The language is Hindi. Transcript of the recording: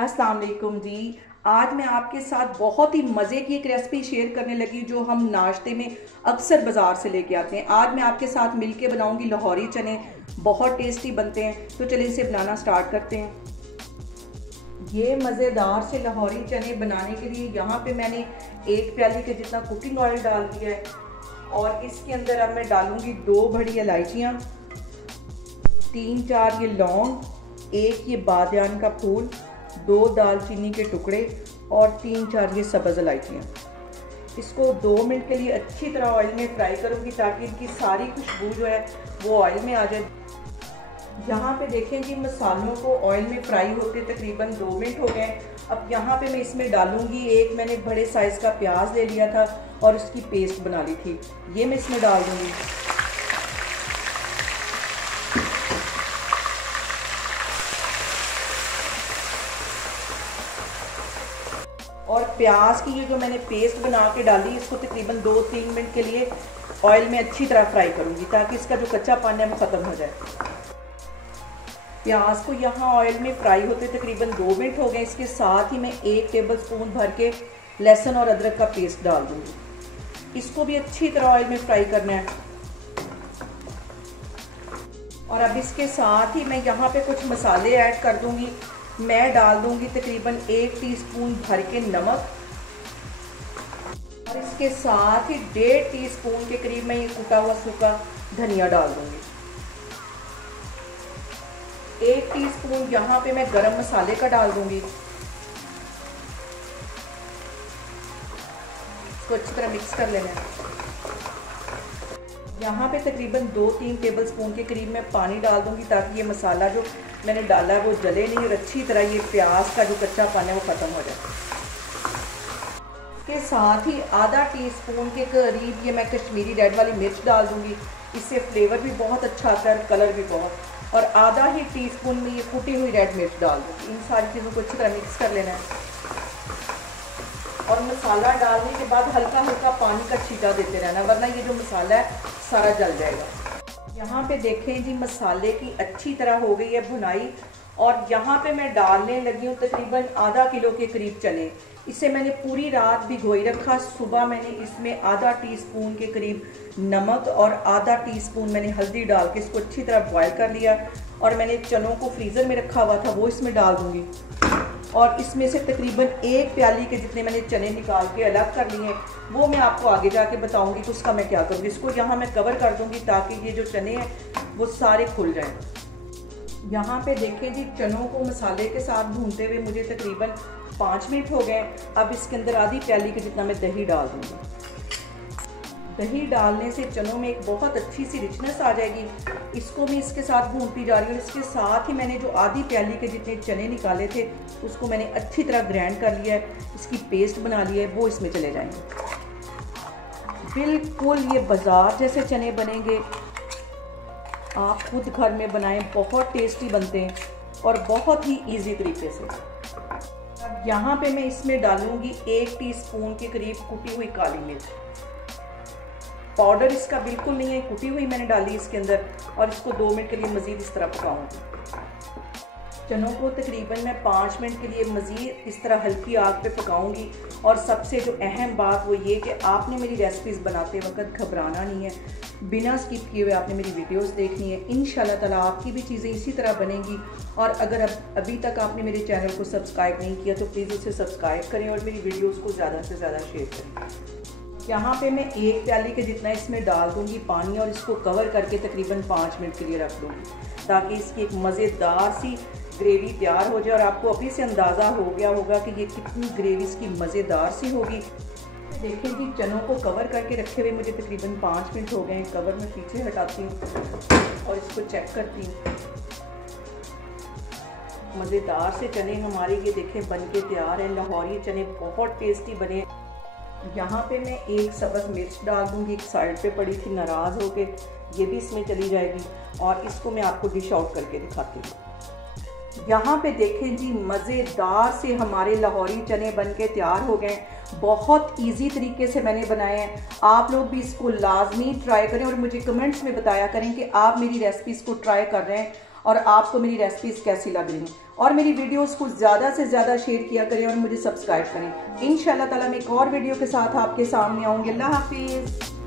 अस्सलाम वालेकुम जी। आज मैं आपके साथ बहुत ही मज़े की एक रेसिपी शेयर करने लगी जो हम नाश्ते में अक्सर बाज़ार से लेके आते हैं। आज मैं आपके साथ मिलके बनाऊंगी लाहौरी चने। बहुत टेस्टी बनते हैं, तो चलिए इसे बनाना स्टार्ट करते हैं। ये मज़ेदार से लाहौरी चने बनाने के लिए यहाँ पे मैंने 1 प्याली के जितना कुकिंग ऑयल डाल दिया है और इसके अंदर अब मैं डालूंगी 2 बड़ी इलायचियाँ, 3-4 ये लौंग, 1 ये बादियान का फूल, 2 दालचीनी के टुकड़े और 3-4 ये सब्ज़ इलायचियाँ। इसको 2 मिनट के लिए अच्छी तरह ऑयल में फ्राई करूँगी ताकि इनकी सारी खुशबू जो है वो ऑयल में आ जाए। यहाँ पे देखें कि मसालों को ऑयल में फ्राई होते तकरीबन 2 मिनट हो गए। अब यहाँ पे मैं इसमें डालूँगी मैंने बड़े साइज़ का प्याज ले लिया था और उसकी पेस्ट बना ली थी, ये मैं इसमें डाल दूँगी। और प्याज की ये जो मैंने पेस्ट बना के डाली, इसको तकरीबन 2-3 मिनट के लिए ऑयल में अच्छी तरह फ्राई करूँगी ताकि इसका जो कच्चा पानी है वो ख़त्म हो जाए। प्याज को यहाँ ऑयल में फ्राई होते तकरीबन 2 मिनट हो गए। इसके साथ ही मैं 1 टेबलस्पून भर के लहसुन और अदरक का पेस्ट डाल दूँगी। इसको भी अच्छी तरह ऑयल में फ्राई करना है। और अब इसके साथ ही मैं यहाँ पे कुछ मसाले ऐड कर दूँगी। मैं डाल दूंगी तकरीबन 1 टीस्पून भर के नमक और इसके साथ ही 1.5 टीस्पून के करीब मैं ये कुटा हुआ सूखा धनिया डाल दूंगी। 1 टीस्पून यहाँ पे मैं गरम मसाले का डाल दूंगी। इसको अच्छी तरह मिक्स कर लेना है। यहाँ पे तकरीबन 2-3 टेबलस्पून के करीब मैं पानी डाल दूंगी ताकि ये मसाला जो मैंने डाला है वो जले नहीं और अच्छी तरह ये प्याज का जो कच्चा पानी है वो ख़त्म हो जाए। इसके साथ ही आधा टीस्पून के करीब ये मैं कश्मीरी रेड वाली मिर्च डाल दूंगी। इससे फ्लेवर भी बहुत अच्छा आता है, कलर भी बहुत। और आधा ही टीस्पून में ये कुटी हुई रेड मिर्च डाल दूंगी। इन सारी चीज़ों को अच्छी तरह मिक्स कर लेना है और मसाला डालने के बाद हल्का हल्का पानी का छींटा देते रहना, वरना ये जो मसाला है सारा जल जाएगा। यहाँ पे देखें जी, मसाले की अच्छी तरह हो गई है भुनाई और यहाँ पे मैं डालने लगी हूँ तकरीबन आधा किलो के करीब चने। इसे मैंने पूरी रात भिगोई रखा। सुबह मैंने इसमें आधा टीस्पून के करीब नमक और आधा टीस्पून मैंने हल्दी डाल के इसको अच्छी तरह बॉयल कर लिया और मैंने चनों को फ्रीज़र में रखा हुआ था वो इसमें डाल दूँगी। और इसमें से तकरीबन 1 प्याली के जितने मैंने चने निकाल के अलग कर लिए हैं वो मैं आपको आगे जाके बताऊंगी कि उसका मैं क्या करूँगी। इसको यहाँ मैं कवर कर दूँगी ताकि ये जो चने हैं वो सारे खुल जाएं। यहाँ पे देखें जी, चनों को मसाले के साथ भूनते हुए मुझे तकरीबन 5 मिनट हो गए। अब इसके अंदर आधी प्याली के जितना मैं दही डाल दूँगी। दही डालने से चनों में एक बहुत अच्छी सी रिचनेस आ जाएगी। इसको मैं इसके साथ भूनती जा रही हूँ। इसके साथ ही मैंने जो आधी प्याली के जितने चने निकाले थे उसको मैंने अच्छी तरह ग्राइंड कर लिया है, इसकी पेस्ट बना लिया है, वो इसमें चले जाएंगे। बिल्कुल ये बाजार जैसे चने बनेंगे। आप खुद घर में बनाएं, बहुत टेस्टी बनते हैं और बहुत ही ईजी तरीके से। अब यहाँ पे मैं इसमें डालूंगी 1 टीस्पून के करीब कुटी हुई काली मिर्च। पाउडर इसका बिल्कुल नहीं है, कुटी हुई मैंने डाली इसके अंदर और इसको 2 मिनट के लिए मज़ीद इस तरह पकाऊंगी। चनों को तकरीबन मैं 5 मिनट के लिए मज़ीद इस तरह हल्की आग पे पकाऊंगी। और सबसे जो अहम बात वो ये कि आपने मेरी रेसिपीज़ बनाते वक्त घबराना नहीं है, बिना स्किप किए हुए आपने मेरी वीडियोस देखनी है। इंशाल्लाह ताला आपकी भी चीज़ें इसी तरह बनेंगी। और अगर अभी तक आपने मेरे चैनल को सब्सक्राइब नहीं किया तो प्लीज़ उसे सब्सक्राइब करें और मेरी वीडियोज़ को ज़्यादा से ज़्यादा शेयर करें। यहाँ पे मैं 1 प्याली के जितना इसमें डाल दूँगी पानी और इसको कवर करके तकरीबन 5 मिनट के लिए रख दूँगी ताकि इसकी एक मज़ेदार सी ग्रेवी तैयार हो जाए। और आपको अभी से अंदाज़ा हो गया होगा कि ये कितनी ग्रेवी इसकी मज़ेदार सी होगी। देखें कि चनों को कवर करके रखे हुए मुझे तकरीबन 5 मिनट हो गए हैं। कवर में पीछे हटाती हूँ और इसको चेक करती हूँ। मज़ेदार से चने हमारे ये देखें बन के तैयार हैं। लाहौरी चने बहुत टेस्टी बने। यहाँ पे मैं 1 सब्ज़ मिर्च डाल दूँगी, एक साइड पे पड़ी थी नाराज़ होके, ये भी इसमें चली जाएगी। और इसको मैं आपको डिश आउट करके दिखाती हूँ। यहाँ पे देखें जी, मज़ेदार से हमारे लाहौरी चने बन के तैयार हो गए। बहुत इजी तरीके से मैंने बनाए हैं। आप लोग भी इसको लाजमी ट्राई करें और मुझे कमेंट्स में बताया करें कि आप मेरी रेसिपीज़ को ट्राई कर रहे हैं और आपको मेरी रेसिपीज़ कैसी लग रही हैं। और मेरी वीडियोस को ज़्यादा से ज़्यादा शेयर किया करें और मुझे सब्सक्राइब करें। इंशाल्लाह ताला मैं एक और वीडियो के साथ आपके सामने आऊँगी। अल्लाह हाफिज़।